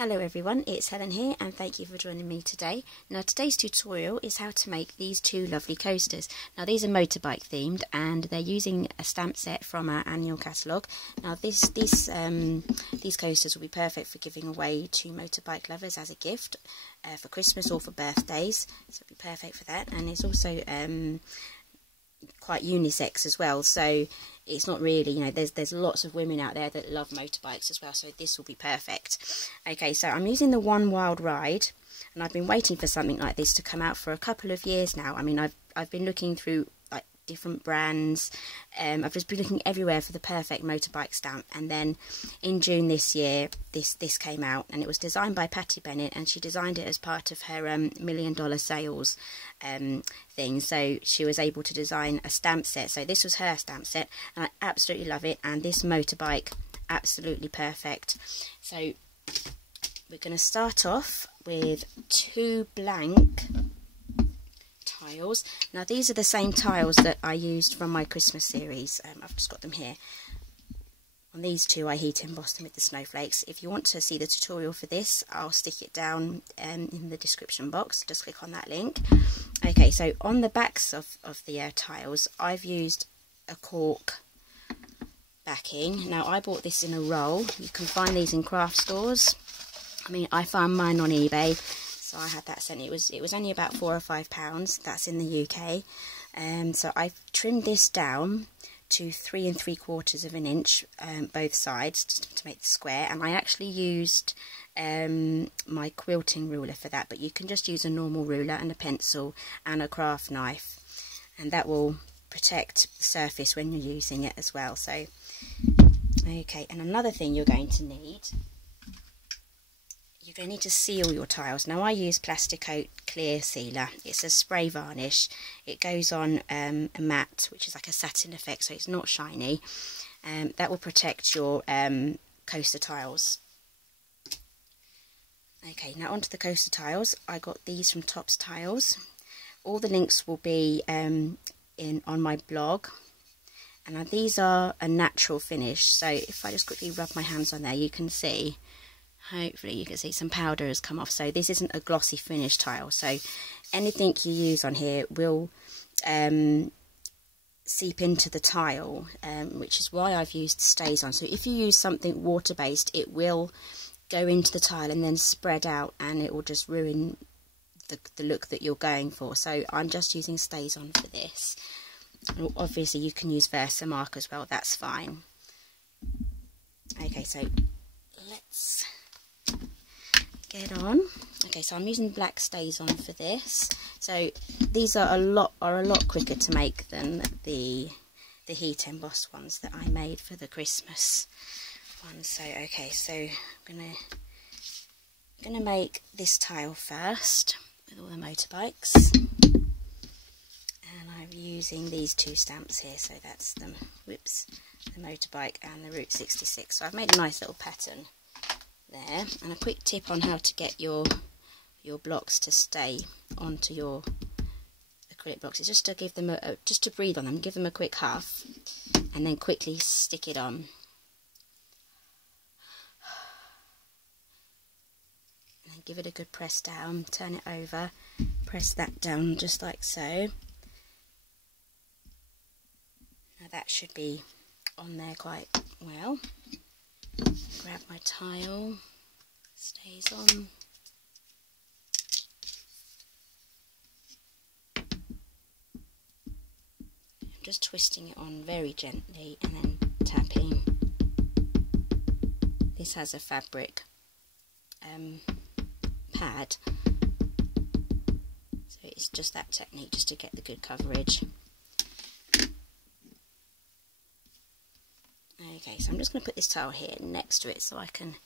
Hello everyone, it's Helen here and thank you for joining me today. Now today's tutorial is how to make these two lovely coasters. Now these are motorbike themed and they're using a stamp set from our annual catalogue. Now these coasters will be perfect for giving away to motorbike lovers as a gift for Christmas or for birthdays. So it'll be perfect for that, and it's also quite unisex as well, so it's not really, you know, there's lots of women out there that love motorbikes as well, so this will be perfect. Okay, so I'm using the One Wild Ride, and I've been waiting for something like this to come out for a couple of years now. I mean, I've been looking through like different brands, I've just been looking everywhere for the perfect motorbike stamp, and then in June this year this came out, and it was designed by Patti Bennett, and she designed it as part of her $1 million sales thing. So she was able to design a stamp set, so this was her stamp set, and I absolutely love it, and this motorbike absolutely perfect. So we're going to start off with 2 blank tiles. Now these are the same tiles that I used from my Christmas series. I've just got them here. On these two I heat embossed them with the snowflakes. If you want to see the tutorial for this, I'll stick it down in the description box. Just click on that link. Okay, so on the backs of the tiles I've used a cork backing. Now I bought this in a roll. You can find these in craft stores. I mean, I found mine on eBay, so I had that sent. It was only about £4 or £5. That's in the UK. So I've trimmed this down to 3 3/4 of an inch, both sides, to make the square. And I actually used my quilting ruler for that, but you can just use a normal ruler and a pencil and a craft knife, and that will protect the surface when you're using it as well. So okay, and another thing you're going to need, you're going to need to seal your tiles. Now I use Plasticoat Clear Sealer. It's a spray varnish. It goes on a matte, which is like a satin effect, so it's not shiny. That will protect your coaster tiles. Okay, now onto the coaster tiles. I got these from Tops Tiles. All the links will be on my blog. And now these are a natural finish, so if I just quickly rub my hands on there, you can see, hopefully you can see some powder has come off. So this isn't a glossy finish tile, so anything you use on here will seep into the tile, which is why I've used Stays On. So if you use something water based, it will go into the tile and then spread out, and it will just ruin the look that you're going for. So I'm just using Stays On for this. Obviously you can use Versamark as well, that's fine. Okay, so let's get on. Okay, so I'm using black Stays On for this. So these are a lot quicker to make than the heat embossed ones that I made for the Christmas one. So okay, so I'm gonna make this tile first with all the motorbikes, and I'm using these 2 stamps here. So that's the motorbike and the Route 66. So I've made a nice little pattern there. And a quick tip on how to get your blocks to stay onto your acrylic blocks is just to give them just to breathe on them, give them a quick huff, and then quickly stick it on. And then give it a good press down, turn it over, press that down just like so. Now that should be on there quite well. Grab my tile, Stays On. I'm just twisting it on very gently and then tapping. This has a fabric pad, so it's just that technique just to get the good coverage. Okay, so I'm just going to put this tile here next to it so I can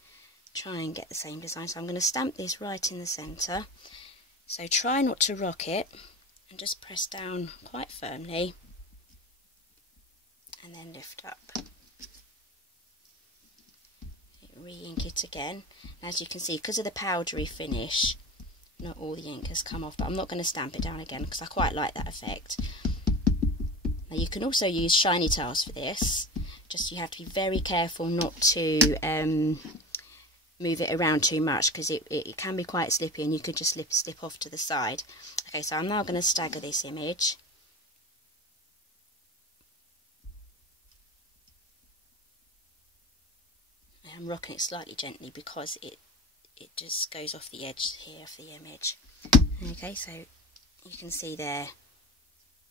try and get the same design. So I'm going to stamp this right in the centre. So try not to rock it, and just press down quite firmly, and then lift up. Re-ink it again. And as you can see, because of the powdery finish, not all the ink has come off, but I'm not going to stamp it down again because I quite like that effect. Now you can also use shiny tiles for this. Just you have to be very careful not to move it around too much, because it can be quite slippy and you could just slip off to the side. Okay, so I'm now going to stagger this image. I'm rocking it slightly gently because it just goes off the edge here of the image. Okay, so you can see there.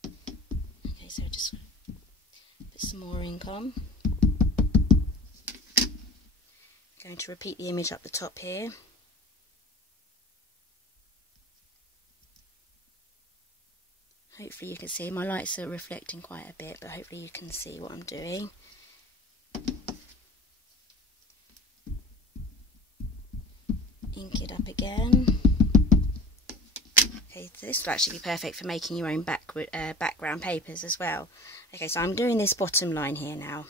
Okay, so just put some more ink on. Going to repeat the image up the top here. Hopefully you can see, my lights are reflecting quite a bit, but hopefully you can see what I'm doing. Ink it up again. Okay, so this will actually be perfect for making your own background papers as well. Okay, so I'm doing this bottom line here now.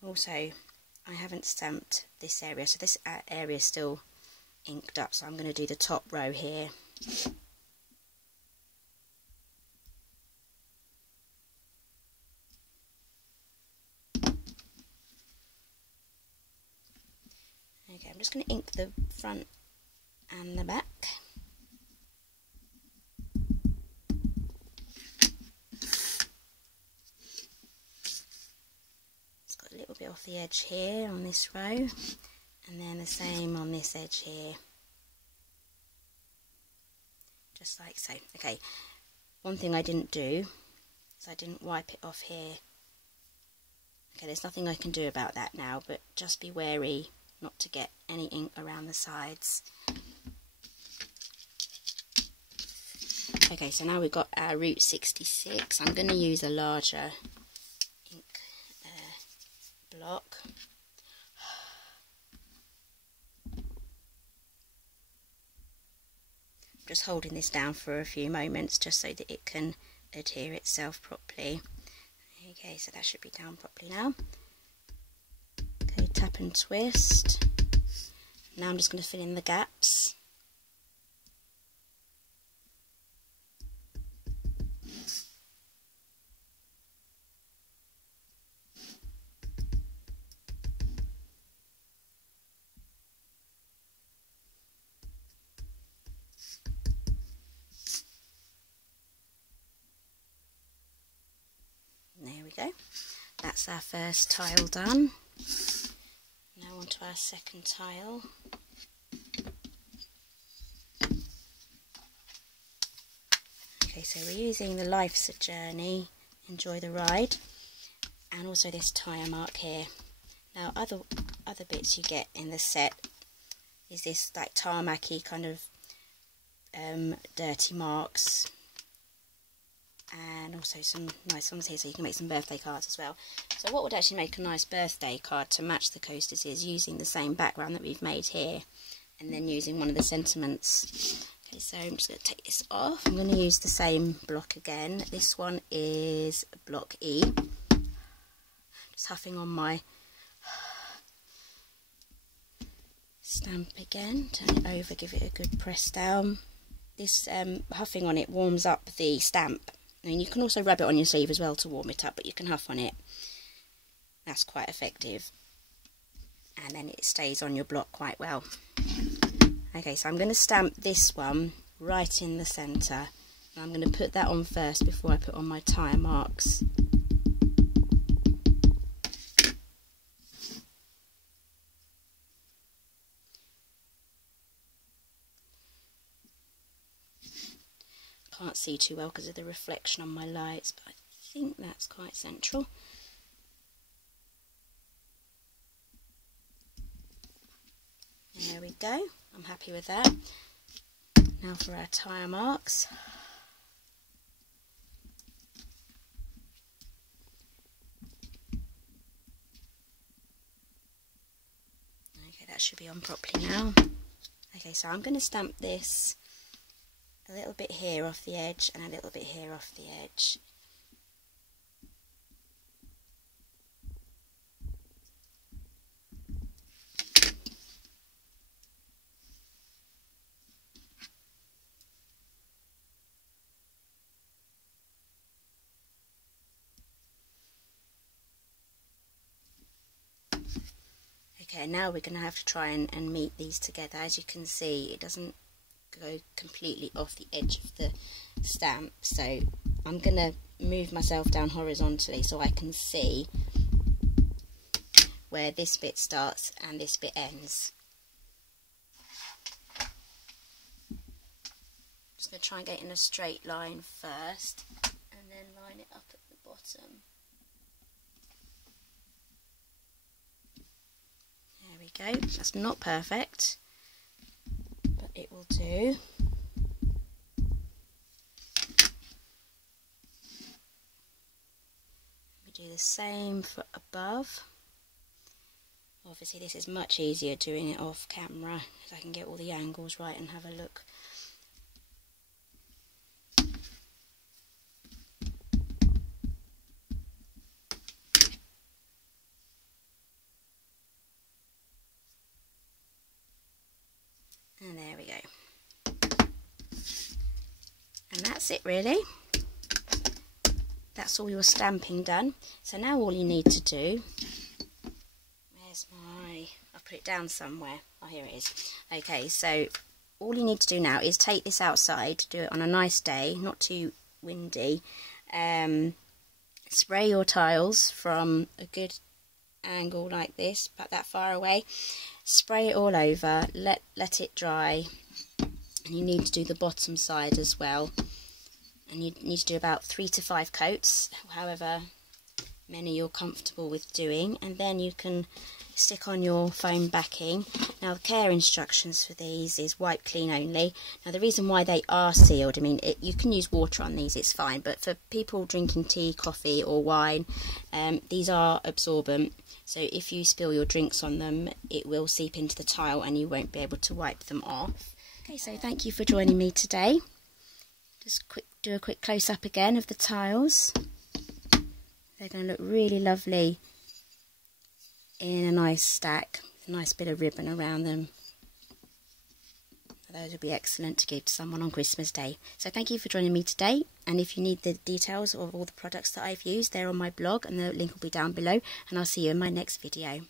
Also, I haven't stamped this area, so this area is still inked up, so I'm going to do the top row here. Okay, I'm just going to ink the front and the back. It's got a little bit off the edge here on this row, and then the same on this edge here. Just like so. Okay, one thing I didn't do is I didn't wipe it off here. Okay, there's nothing I can do about that now, but just be wary not to get any ink around the sides. Okay, so now we've got our Route 66. I'm going to use a larger ink block. Just holding this down for a few moments just so that it can adhere itself properly. Okay, so that should be down properly now. Okay, tap and twist. Now I'm just going to fill in the gaps. There we go. That's our first tile done. Now on to our second tile. Okay, so we're using the Life's a Journey, Enjoy the Ride, and also this tire mark here. Now other bits you get in the set is this like tarmacy kind of dirty marks, and also some nice ones here, so you can make some birthday cards as well. So what would actually make a nice birthday card to match the coasters is using the same background that we've made here, and then using one of the sentiments. Okay, so I'm just going to take this off. I'm going to use the same block again. This one is block E. Just huffing on my stamp again, turn it over, give it a good press down. This huffing on it warms up the stamp. I mean, you can also rub it on your sleeve as well to warm it up, but you can huff on it. That's quite effective. And then it stays on your block quite well. Okay, so I'm going to stamp this one right in the centre. And I'm going to put that on first before I put on my tire marks. Can't see too well because of the reflection on my lights, but I think that's quite central. There we go, I'm happy with that. Now for our tire marks. Okay, that should be on properly now. Okay, so I'm going to stamp this a little bit here off the edge and a little bit here off the edge. Okay, now we're going to have to try and meet these together. As you can see, it doesn't go completely off the edge of the stamp, so I'm going to move myself down horizontally so I can see where this bit starts and this bit ends. Just going to try and get in a straight line first and then line it up at the bottom. There we go. That's not perfect, but it will do. We do the same for above. Obviously this is much easier doing it off camera, because I can get all the angles right and have a look. And there we go. And that's it really. That's all your stamping done. So now all you need to do, I'll put it down somewhere. Oh, here it is. Okay, so all you need to do now is take this outside, do it on a nice day, not too windy. Spray your tiles from a good angle like this, about that far away. Spray it all over, let it dry, and you need to do the bottom side as well. And you need to do about 3 to 5 coats, however many you're comfortable with doing, and then you can stick on your foam backing. Now the care instructions for these is wipe clean only. Now the reason why they are sealed, I mean you can use water on these, it's fine, but for people drinking tea, coffee or wine, these are absorbent, so if you spill your drinks on them it will seep into the tile and you won't be able to wipe them off. Okay, so thank you for joining me today. Just do a quick close up again of the tiles. They're going to look really lovely in a nice stack, with a nice bit of ribbon around them. Those will be excellent to give to someone on Christmas Day. So thank you for joining me today, and if you need the details of all the products that I've used, they're on my blog and the link will be down below, and I'll see you in my next video.